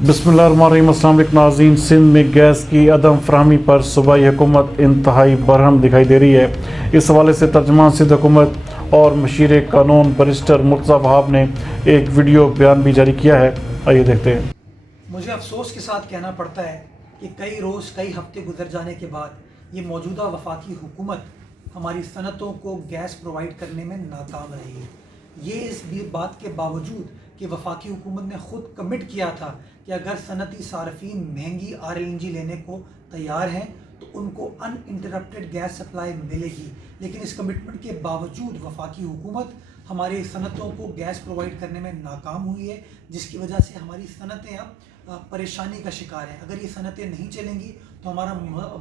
बिस्मिल्लाहिर्रहमानिर्रहीम। अस्सलाम वालेकुम नाज़रीन। सिंध में गैस की अदम फराहमी पर सूबाई हुकूमत इंतहाई बरहम दिखाई दे रही है। इस हवाले से तर्जुमान सिंध हुकूमत और मशीर कानून बैरिस्टर मुर्तज़ा वहाब ने एक वीडियो बयान भी जारी किया है। आइए देखते हैं। मुझे अफसोस के साथ कहना पड़ता है कि कई रोज़ कई हफ्ते गुजर जाने के बाद ये मौजूदा वफाकी हुकूमत हमारी सनतों को गैस प्रोवाइड करने में नाकाम रही है। ये इस बात के बावजूद कि वफाकी हुकूमत ने ख़ुद कमिट किया था कि अगर सनती सार्फिन महंगी RLNG लेने को तैयार हैं तो उनको अनइंटरप्टेड गैस सप्लाई मिलेगी, लेकिन इस कमिटमेंट के बावजूद वफाकी हुकूमत हमारी सनतों को गैस प्रोवाइड करने में नाकाम हुई है, जिसकी वजह से हमारी सनतें अब परेशानी का शिकार हैं। अगर ये सनतें नहीं चलेंगी तो हमारा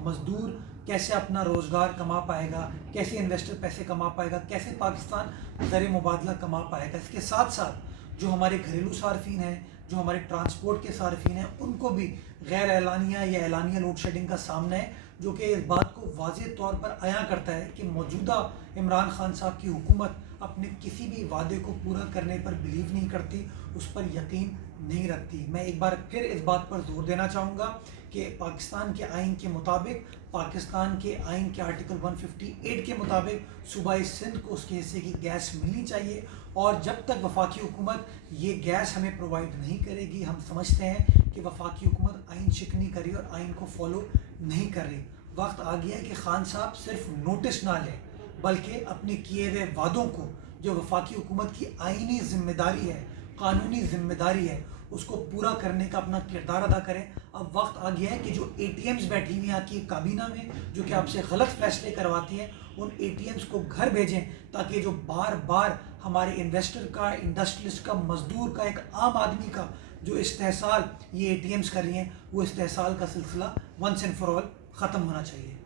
मज़दूर कैसे अपना रोज़गार कमा पाएगा, कैसे इन्वेस्टर पैसे कमा पाएगा, कैसे पाकिस्तान ज़र मुबादला कमा पाएगा। इसके साथ साथ जो हमारे घरेलू सार्फिन हैं, जो हमारे ट्रांसपोर्ट के सार्फिन हैं, उनको भी गैर एलानिया या एलानिया लोड शेडिंग का सामना है, जो कि इस बात को वाज़ेह तौर पर अयां करता है कि मौजूदा इमरान खान साहब की हुकूमत अपने किसी भी वादे को पूरा करने पर बिलीव नहीं करती, उस पर यकीन नहीं रखती। मैं एक बार फिर इस बात पर जोर देना चाहूँगा कि पाकिस्तान के आइन के मुताबिक, पाकिस्तान के आइन के आर्टिकल 158 के मुताबिक सूबाई सिंध को उसके हिस्से की गैस मिलनी चाहिए, और जब तक वफाकी हुकूमत ये गैस हमें प्रोवाइड नहीं करेगी, हम समझते हैं कि वफाकी हुकूमत आइन शिकनी कर रही है और आइन को फॉलो नहीं कर रही। वक्त आ गया है कि खान साहब सिर्फ नोटिस ना लें, बल्कि अपने किए हुए वादों को, जो वफाकी हुकूमत की आइनी जिम्मेदारी है, कानूनी जिम्मेदारी है, उसको पूरा करने का अपना किरदार अदा करें। अब वक्त आ गया है कि जो ATMs बैठी हुई हैं आपकी काबीना में, जो कि आपसे गलत फैसले करवाती हैं, उन ATMs को घर भेजें, ताकि जो बार बार हमारे इन्वेस्टर का, इंडस्ट्रियलिस्ट का, मजदूर का, एक आम आदमी का जो इस्तेहसाल ये ATMs कर रही हैं, वो इस्तेहसाल का सिलसिला वंस एंड फॉर ऑल ख़त्म होना चाहिए।